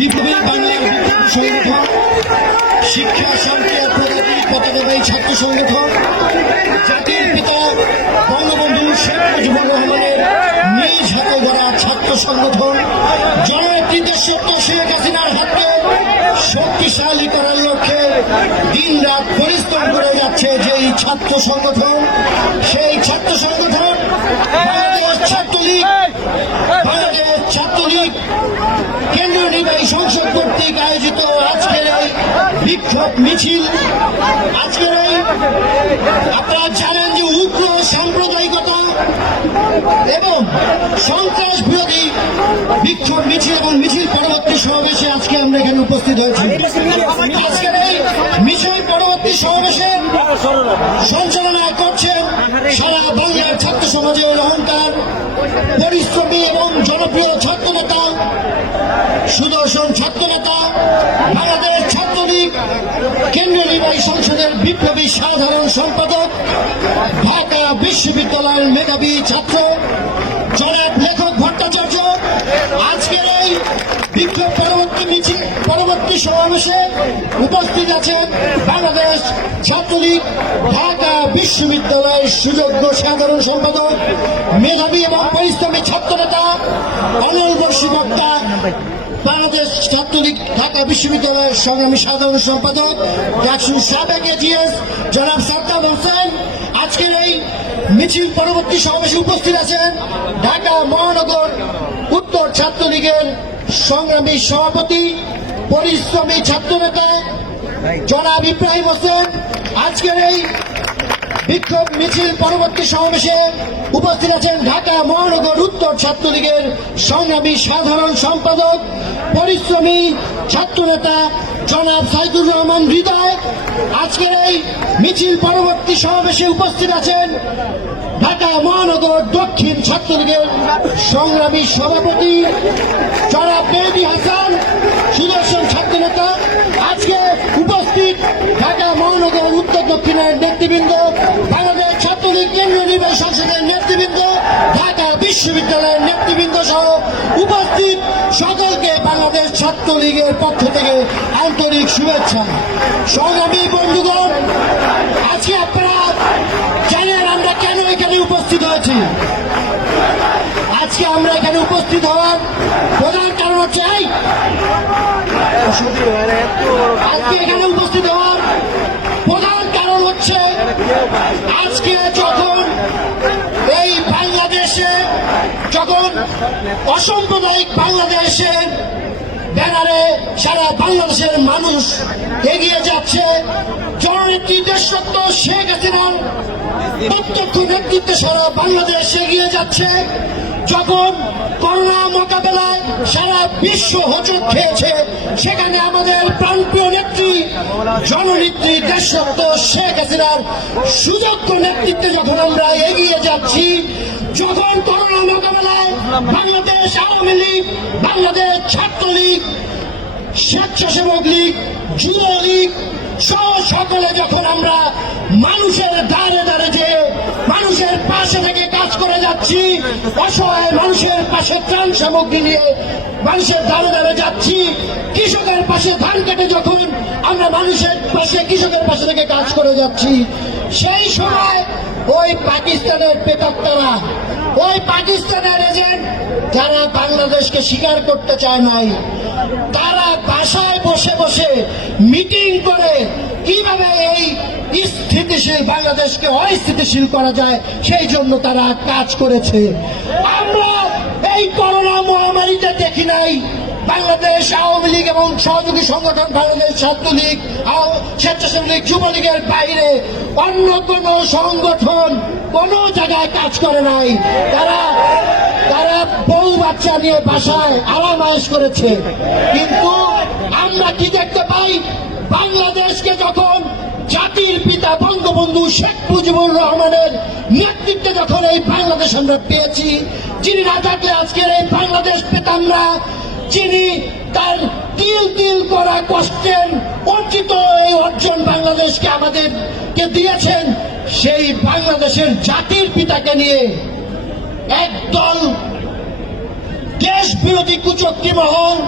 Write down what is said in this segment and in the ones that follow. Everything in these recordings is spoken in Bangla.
বিপ্লবী বাংলার সংগঠন, শিক্ষা শান্তি ও প্রগতির পতাকাবাহী ছাত্র সংগঠন, জাতির পিতা বঙ্গবন্ধু শেখ মুজিবুর রহমানের নিজ হাতে গড়া ছাত্র সংগঠন, জননেত্রী দেশরত্ন শেখ হাসিনার হাতকে শক্তিশালী করার লক্ষ্যে দিন রাত পরিশ্রম করে যাচ্ছে যেই ছাত্র সংগঠন, সেই ছাত্র সংগঠন বাংলাদেশ ছাত্রলীগ কেন্দ্রীয় নির্বাহী সংসদ কর্তৃক আয়োজিত আজকের এই বিক্ষোভ মিছিল, আজকের এই আপনারা জানেন যে উগ্র সাম্প্রদায়িকতা এবং সন্ত্রাস বিরোধী বিক্ষোভ মিছিল এবং মিছিল পরবর্তী সমাবেশে আজকে আমরা এখানে উপস্থিত হয়েছি। আজকের এই মিছিল পরবর্তী সমাবেশে সঞ্চালনা করছেন সারা বাংলার ছাত্র সমাজের অহংকার, পরিশ্রমী এবং জনপ্রিয় ছাত্র নেতা, সুদর্শন ছাত্র নেতা, বাংলাদেশ ছাত্রলীগ কেন্দ্রীয় নির্বাহী সংসদের বিপ্লবী সাধারণ সম্পাদক, ঢাকা বিশ্ববিদ্যালয়ের মেধাবী ছাত্র জনাব লেখক ভট্টাচার্য। আজকের এই বিক্ষোভ পরবর্তী সমাবেশে উপস্থিত আছেন বাংলাদেশ ছাত্রলীগ ঢাকা বিশ্ববিদ্যালয়ের সুযোগ্য সাধারণ সম্পাদক, মেধাবী এবং পরিশ্রমী ছাত্র নেতা অনিল বর্ষী বক্তা, বাংলাদেশ ছাত্রলীগ ঢাকা বিশ্ববিদ্যালয়ের সংগ্রামী সাধারণ সম্পাদক ডাকসুর সাবেক এজিএস জনাব সাদ্দাম হোসেন। আজকের এই মিছিল পরবর্তী সমাবেশে উপস্থিত আছেন ঢাকা মহানগর উত্তর ছাত্রলীগের সংগ্রামী সভাপতি, পরিশ্রমী ছাত্র নেতা জনাব ইব্রাহিম হোসেন। আজকের এই বিক্ষোভ মিছিল পরবর্তী সমাবেশে উপস্থিত আছেন ঢাকা মহানগর উত্তর ছাত্রলীগের সংগ্রামী সাধারণ সম্পাদক, পরিশ্রমী ছাত্র নেতা জনাব সাইদুর রহমান হৃদয়। আজকের এই মিছিল পরবর্তী সমাবেশে উপস্থিত আছেন ঢাকা মহানগর দক্ষিণ ছাত্রলীগের সংগ্রামী সভাপতি জনাব মেহেদী হাসান, সুদর্শন ছাত্র নেতা। আজকে উপস্থিত ঢাকা মহানগর উত্তর দক্ষিণের নেতৃবৃন্দ, বাংলাদেশ ছাত্রলীগ কেন্দ্রীয় নির্বাহী সংসদের নেতৃবৃন্দ, ঢাকা বিশ্ববিদ্যালয়ের নেতৃবৃন্দ সহ উপস্থিত সকলকে বাংলাদেশ ছাত্রলীগের পক্ষ থেকে আন্তরিক শুভেচ্ছা। সংগ্রামী বন্ধুগণ, আজকে আপনারা জানেন আমরা কেন এখানে উপস্থিত হয়েছি। আজকে আমরা এখানে উপস্থিত হওয়ার প্রধান কারণ হচ্ছে আজকে এখানে উপস্থিত হওয়ার প্রধান কারণ হচ্ছে আজকে যখন এই বাংলাদেশে অসাম্প্রদায়িক বাংলাদেশের ব্যানারে সারা বাংলাদেশের মানুষ এগিয়ে যাচ্ছে, জননেত্রী দেশরত্ন শেখ হাসিনার প্রত্যক্ষ নেতৃত্বে সারা বাংলাদেশ এগিয়ে যাচ্ছে, যখন করোনা মোকাবেলায় সারা বিশ্ব হোঁচট খেয়েছে, সেখানে আমাদের প্রাণপ্রিয় নেত্রী জননেত্রী দেশরত্ন শেখ হাসিনার সুযোগ্য নেতৃত্বে যখন আমরা এগিয়ে যাচ্ছি, যখন করোনা মোকাবেলায় বাংলাদেশ আওয়ামী লীগ, বাংলাদেশ ছাত্রলীগ, স্বেচ্ছাসেবক লীগ, যুবলীগ সহ সকলে যখন আমরা মানুষের দ্বারে দ্বারে যে মানুষের পাশে থেকে কাজ করে যাচ্ছি, অসহায় মানুষের পাশে ত্রাণ সামগ্রী নিয়ে মানুষের দ্বারে দ্বারে যাচ্ছি, কৃষকের পাশে ধান কেটে যখন আমরা মানুষের পাশে কৃষকের পাশে থেকে কাজ করে যাচ্ছি, সেই সময় ওই পাকিস্তানের প্রেতাত্মারা, ওই পাকিস্তানের এজেন্ট যারা বাংলাদেশকে স্বীকার করতে চায় নাই, তারা বাসায় বসে বসে মিটিং করে কিভাবে এই স্থিতিশীল বাংলাদেশকে অস্থিতিশীল করা যায় সেই জন্য তারা কাজ করেছে। আমরা এই করোনা মহামারীতে দেখি নাই বাংলাদেশ আওয়ামী লীগ এবং সহযোগী সংগঠন বাংলাদেশ ছাত্রলীগ, স্বেচ্ছাসেবক লীগ, যুবলীগের বাইরে অন্য কোন সংগঠন কোন জায়গায় কাজ করে নাই। তারা বউ বাচ্চা নিয়ে বাসায় আরামায়েশ করেছে। কিন্তু আমরা কি দেখতে পাই, বাংলাদেশকে যখন জাতির পিতা বঙ্গবন্ধু শেখ মুজিবুর রহমানের নেতৃত্বে যখন এই বাংলাদেশ আমরা পেয়েছি, যিনি না থাকলে আজকের এই বাংলাদেশ পেতাম না, যিনি তার তিল তিল করা কষ্টের অর্জিত এই অর্জন বাংলাদেশকে আমাদেরকে দিয়েছেন, সেই বাংলাদেশের জাতির পিতাকে নিয়ে একদল দেশ বিরোধী কুচক্রী মহল,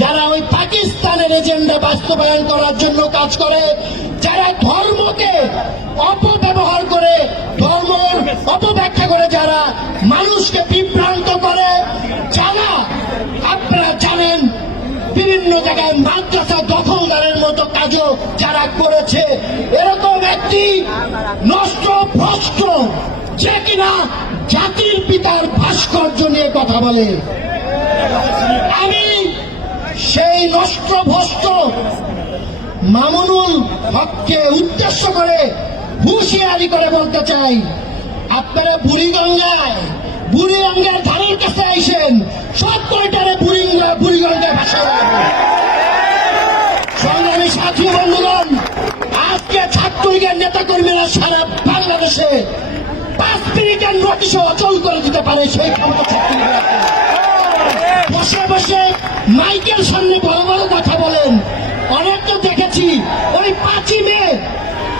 যারা ওই পাকিস্তানের এজেন্ডা বাস্তবায়ন করার জন্য কাজ করে, যারা ধর্মকে অপব্যবহার করে, ধর্ম অপব্যাখ্যা করে, যারা মানুষকে বিভ্রান্ত করে, যারা আপনারা জানেন বিভিন্ন জায়গায় মাদ্রাসা দখলদারের মতো কাজও যারা করেছে, এরকম একটি নষ্ট ভ্রষ্ট যে কিনা জাতির পিতার ভাস্কর্য নিয়ে কথা বলে, আমি সেই নষ্ট ভ্রষ্ট মামুনুল হককে উদ্দেশ্য করে হুঁশিয়ারি করে বলতে চাই, আপনারা বুড়িগঙ্গার ধারের কাছে আইসেন, সব কয়টারে বুড়িগঙ্গায় ভাষা। সংগ্রামী সাথী বন্ধুগণ, আজকে ছাত্রলীগের নেতা কর্মীরা সারা বাংলাদেশে 5 মিনিটের নোটিশে অচল করে দিতে পারে সেই ক্ষমতা ছাত্রলীগের আছে। বসে বসে মাইকের সামনে বড় বড় কথা বলেন। অনেকটা দেখেছি ওই 5ই মে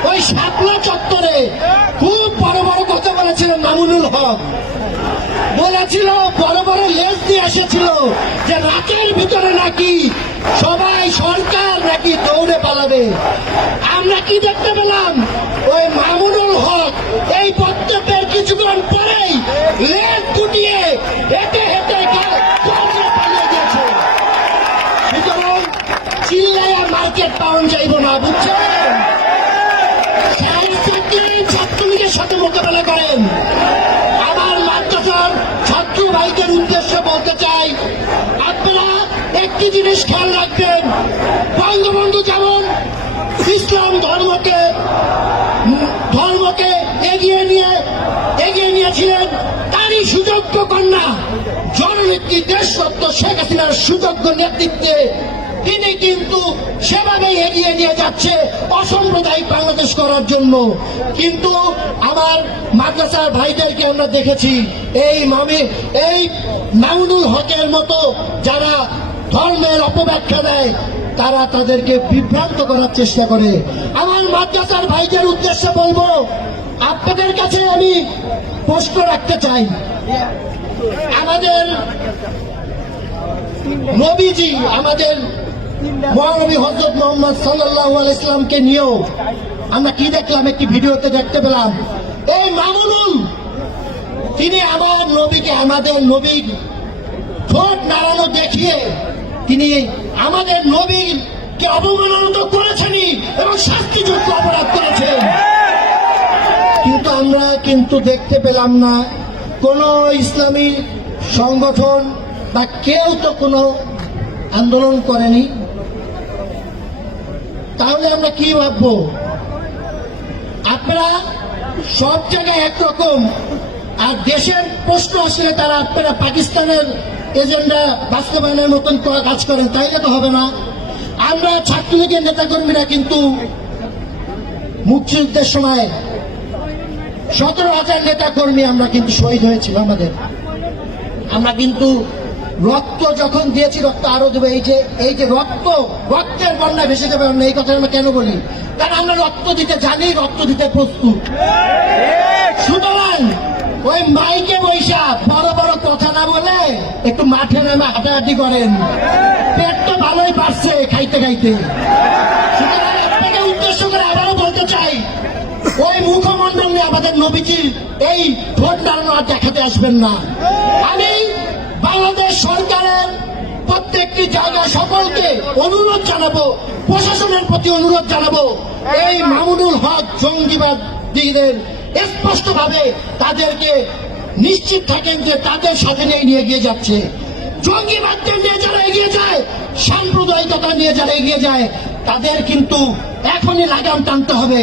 ওই শাপলা চত্বরে খুব বড় বড় কথা বলেছিল মামুনুল হক, বলেছিল বড় বড় লেজ দিয়ে এসেছিল যে রাতের ভিতরে নাকি সবাই সরকার নাকি দৌড়ে পালাবে। আমরা কি দেখতে পেলাম? ওই মামুনুল হক এই বক্তব্যের কিছুক্ষণ পরেই লেজ গুটিয়ে হেঁটে হেঁটে দৌড়ে পালিয়ে গেছে। সুতরাং চিল্লাইয়া মার্কেট পাউন্ড যাইব না, বুঝছেন? ছাত্রলীগের সাথে মোকাবেলা করেন। আমার মাদ্রাসার ছাত্র ভাইদের উদ্দেশ্যে বলতে চাই, আপনারা একটি জিনিস খেয়াল রাখবেন, বঙ্গবন্ধু যেমন ইসলাম ধর্মকে এগিয়ে নিয়েছিলেন, তারই সুযোগ্য কন্যা জননেত্রী দেশরত্ন শেখ হাসিনার সুযোগ্য নেতৃত্বে তিনি কিন্তু সেভাবেই এগিয়ে নিয়ে যাচ্ছে অসাম্প্রদায়িক বাংলাদেশ করার জন্য। কিন্তু আমার মাদ্রাসার ভাইদেরকে আমরা দেখেছি এই মামুনুল হকের মতো যারা ধর্মের অপব্যাখ্যা দেয়, তারা তাদেরকে বিভ্রান্ত করার চেষ্টা করে। আমার মাদ্রাসার ভাইদের উদ্দেশ্যে বলবো, আপনাদের কাছে আমি প্রশ্ন রাখতে চাই, আমাদের নবীজি, আমাদের মহানবী হযরত মুহাম্মদ সাল্লাল্লাহু আলাইহি সাল্লামকে নিয়েও আমরা কি দেখলাম, একটি ভিডিওতে দেখতে পেলাম, এই মামুনুল তিনি আমাদের নবীর ঠোঁট নাড়ানো দেখিয়ে তিনি আমাদের নবীকে অবমাননা করেছেনই এবং শাস্তিযোগ্য অপরাধ করেছেন। কিন্তু আমরা দেখতে পেলাম না কোন ইসলামী সংগঠন বা কেউ তো কোনো আন্দোলন করেনি। তাহলে আমরা কি ভাববো? আপনারা সব জায়গায় একরকম, আর দেশের প্রশ্ন আসলে তারা আপনারা পাকিস্তানের এজেন্ডা বাস্তবায়নের মতন কাজ করেন, তাইলে তো হবে না। আমরা ছাত্রলীগের নেতাকর্মীরা কিন্তু মুক্তিযুদ্ধের সময় 17,000 নেতাকর্মী আমরা কিন্তু শহীদ হয়েছিল। আমরা কিন্তু রক্ত যখন দিয়েছি, রক্ত আরো দেবে। এই যে রক্তের বন্যা ভেসে যাবে, আমরা এই কথা আমরা কেন বলি? কারণ আমরা রক্ত দিতে জানি, রক্ত দিতে প্রস্তুত। সুতরাং ওই মাইকে বৈশা বড় বড় কথা না বলে একটু মাঠে নামে হাঁটাহাঁটি করেন, পেট তো ভালোই বাড়ছে খাইতে খাইতে। সুতরাং আপনাকে উদ্দেশ্য করে আবারও বলতে চাই, ওই মুখমণ্ডল নিয়ে আমাদের নবীজির এই ভোট দাঁড়ানো আর দেখাতে আসবেন না। আমি বাংলাদেশ সরকারের প্রত্যেকটি জায়গায় সকলকে অনুরোধ জানাবো, প্রশাসনের প্রতি অনুরোধ জানাবো, এই মামুনুল হক জঙ্গিবাদীদের স্পষ্টভাবে তাদেরকে নিশ্চিত থাকেন যে তাদের সাথে নিয়ে এগিয়ে যাচ্ছে। জঙ্গিবাদদের নিয়ে যারা এগিয়ে যায়, সাম্প্রদায়িকতা নিয়ে যারা এগিয়ে যায়, তাদের কিন্তু এখনই লাগাম টানতে হবে।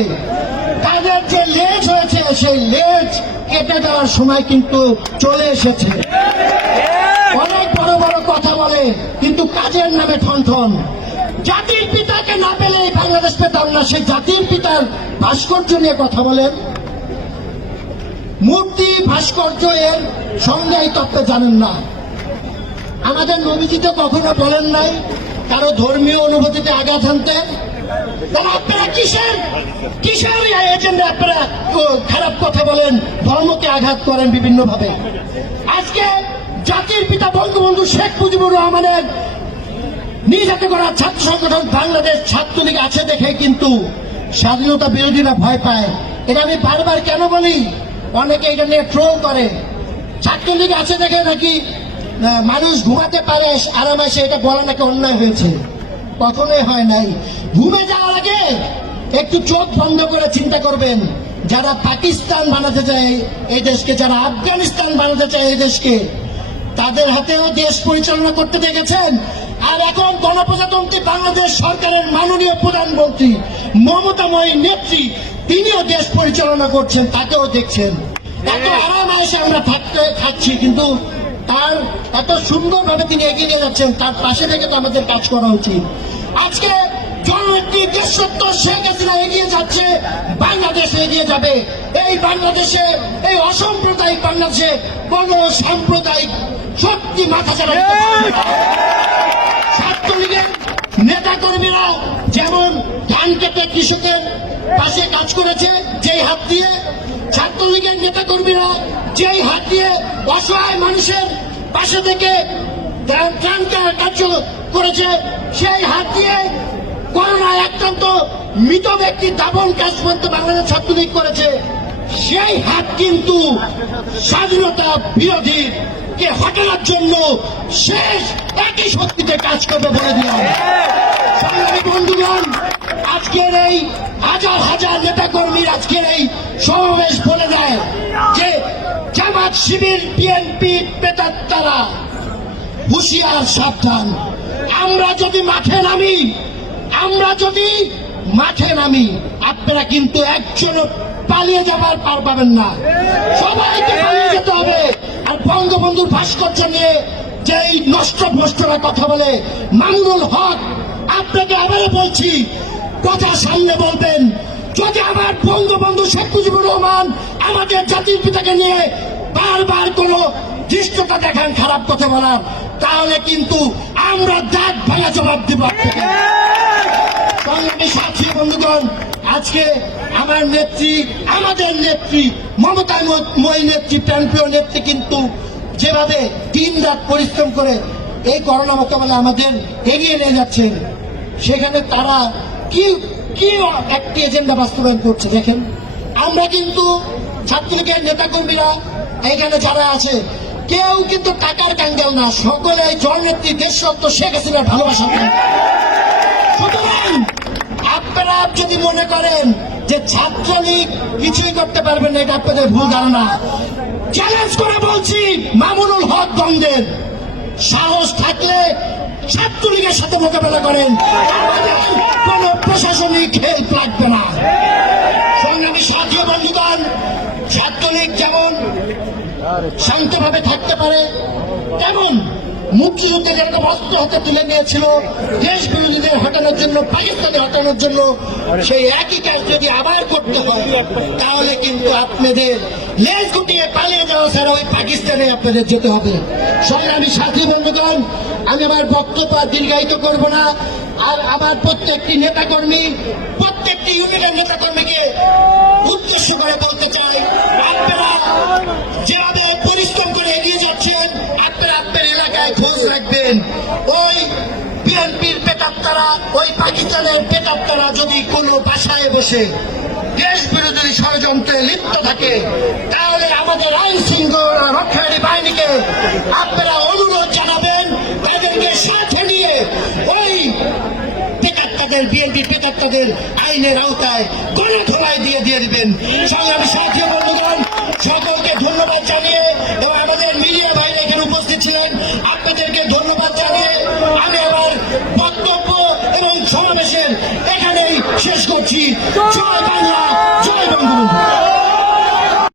তাদের যে লেজ হয়েছে, সেই লেজ কেটে দেওয়ার সময় কিন্তু চলে এসেছে। অনেক বড় বড় কথা বলে, কিন্তু কাজের নামে ঠন। জাতির পিতাকে না পেলে বাংলাদেশ পেতাম না, সেই জাতির পিতার ভাস্কর্য নিয়ে কথা বলেন। মূর্তি ভাস্কর্য এর সংজ্ঞায়িত আপনি জানেন না। আমাদের নবীজি তো কখনো বলেন নাই কারো ধর্মীয় অনুভূতিতে আঘাত হানতেন। আপনারা কিসের এজেন্ডা আপনারা খারাপ কথা বলেন, ধর্মকে আঘাত করেন বিভিন্ন ভাবে। আজকে জাতির পিতা বঙ্গবন্ধু শেখ মুজিবুর রহমানের নিজ হাতে করা ছাত্র সংগঠন বাংলাদেশ ছাত্রলীগ আছে দেখে কিন্তু স্বাধীনতা বিরোধীরা ভয় পায়। এটা আমি বারবার কেন বলি, অনেকে এটা নিয়ে ট্রোল করে। ছাত্রলীগ আছে দেখে নাকি মানুষ ঘুমাতে পারে আরামাসে, এটা বলা নাকি অন্যায় হয়েছে। কখনোই হয় নাই। ঘুমে যাওয়ার আগে একটু চোখ বন্ধ করে চিন্তা করবেন, যারা পাকিস্তান বানাতে চায় এই দেশকে, যারা আফগানিস্তান বানাতে চায় এই দেশকে, তাদের হাতেও দেশ পরিচালনা করতে দেখেছেন। আর এখন গণপ্রজাতন্ত্রী বাংলাদেশ সরকারের মাননীয় প্রধানমন্ত্রী মমতাময়ী নেত্রী, তিনিও দেশ পরিচালনা করছেন, তাকেও দেখছেন। এত আরামায়েশে আমরা খাচ্ছি, কিন্তু তার এত সুন্দরভাবে তিনি এগিয়ে নিয়ে যাচ্ছেন, তার পাশে থেকে তো আমাদের কাজ করা উচিত। আজকে জননেত্রী দেশরত্ন শেখ হাসিনা এগিয়ে যাচ্ছে, বাংলাদেশ এগিয়ে যাবে। এই বাংলাদেশে, এই অসাম্প্রদায়িক বাংলাদেশে কোন সাম্প্রদায়িক শক্তি মাথা চাড়া ছাত্রলীগের নেতা কর্মীরা যেমন ধান কেটে কৃষকের পাশে কাজ করেছে যেই হাত দিয়ে, ছাত্রলীগের নেতা কর্মীরা যেই হাত দিয়ে অসহায় মানুষের পাশে থেকে ত্রাণ কার্য করেছে, সেই হাত দিয়ে করোনায় আক্রান্ত মৃত ব্যক্তির দাফন কাজ পর্যন্ত বাংলাদেশ ছাত্রলীগ করেছে। সেই হাত কিন্তু স্বাধীনতা বিরোধী কে হটানোর জন্য শেষ একই শক্তিতে কাজ করবে বলে দিলাম। সংগ্রামী বন্ধুগণ, আজকের এই হাজার হাজার নেতা কর্মীর আজকের এই সমাবেশ বলে দেয় যে জামাত, শিবির, বিএনপি, প্রেতাত্মারা হুঁশিয়ার, সাবধান। আমরা যদি মাঠে নামি আপনারা কিন্তু একজনও পালিয়ে যাবার পার পাবেন না, সবাইকে পালিয়ে যেতে হবে। আর বঙ্গবন্ধুর ভাস্কর্য নিয়ে যেই নষ্ট ভ্রষ্টরা কথা বলে, মামুনুল হক, আপনাকে আবারও বলছি, কথা সামনে বলবেন। যদি আমার বঙ্গবন্ধু শেখ মুজিবুর রহমান আমাদের জাতির পিতাকে নিয়ে বারবার কোন দৃষ্টতা দেখান খারাপ কথা বলার, তাহলে কিন্তু আমরা দাঁত ভাঙা জবাব দেব। সংগ্রামী সাথী বন্ধুগণ, আজকে আমার নেত্রী, আমাদের নেত্রী মমতাময়ী নেত্রী, প্রাণপ্রিয় নেত্রী কিন্তু যেভাবে দিন রাত পরিশ্রম করে এই করোনা মোকাবেলা আমাদের এগিয়ে নিয়ে যাচ্ছেন, সেখানে তারা কি একটি এজেন্ডা বাস্তবায়ন করছে দেখেন। আমরা কিন্তু ছাত্রলীগের নেতাকর্মীরা এখানে যারা আছে, কেউ কিন্তু টাকার কাঙ্গাল না, সকলে জননেত্রী দেশরত্ন শেখ হাসিনার ভালোবাসা। সুতরাং আপনারা যদি মনে করেন যে ছাত্রলীগ কিছুই করতে পারবেন না, এটা আপনাদের ভুল ধারণা। চ্যালেঞ্জ করে বলছি, মামুনুল হক দ্বন্দ্বের সাহস থাকলে ছাত্রলীগের সাথে মোকাবেলা করেন, আমাদের কোন প্রশাসনিক হেল্প লাগবে না। সংগ্রামী সাথী বন্ধুগণ, ছাত্রলীগ যেমন শান্তভাবে থাকতে পারে, তেমন মুক্তিযুদ্ধে যেরকম অস্ত্র হাতে তুলে নিয়েছিল দেশ বিরোধীদের হটানোর জন্য, পাকিস্তানে হটানোর জন্য, সেই একই কাজ যদি আবার করতে হয়, তাহলে কিন্তু আপনাদের লেজ গুটিয়ে পালিয়ে যাওয়া ছাড়া ওই পাকিস্তানে আপনাদের যেতে হবে। সংগ্রামী সাথী বন্ধুগণ, আমি আমার বক্তব্য দীর্ঘায়িত করব না। আর আমার প্রত্যেকটি নেতাকর্মী, প্রত্যেকটি ইউনিয়নের নেতাকর্মীকে উদ্দেশ্য করে বলতে চাই, আপনারা যেভাবে পরিশ্রম করে এগিয়ে যাচ্ছেন, আপনারা আপনার এলাকায় খোঁজ রাখবেন। ওই বিএনপির প্রেতাত্মারা, ওই পাকিস্তানের প্রেতাত্মারা যদি কোনো বাসায় বসে দেশ বিরোধী ষড়যন্ত্রে লিপ্ত থাকে, তাহলে আমাদের আইন শৃঙ্খলা রক্ষাকারী বাহিনীকে আপনারা অনুরোধ জানাবেন, তাদেরকে সাথে নিয়ে ওই প্রেতাত্মাদের, বিএনপি প্রেতাত্মাদের আইনের আওতায় গণধোলাই দিয়ে দিবেন। সংগ্রামী সাথী বন্ধুগণ, সকলকে ধন্যবাদ জানিয়ে এবং আমাদের মিডিয়া ভাইরা এখানে উপস্থিত ছিলেন, আপনাদেরকে ধন্যবাদ জানিয়ে আমি আমার বক্তব্য এবং সমাবেশের এখানেই শেষ করছি। জয় বাংলা, জয় বঙ্গবন্ধু।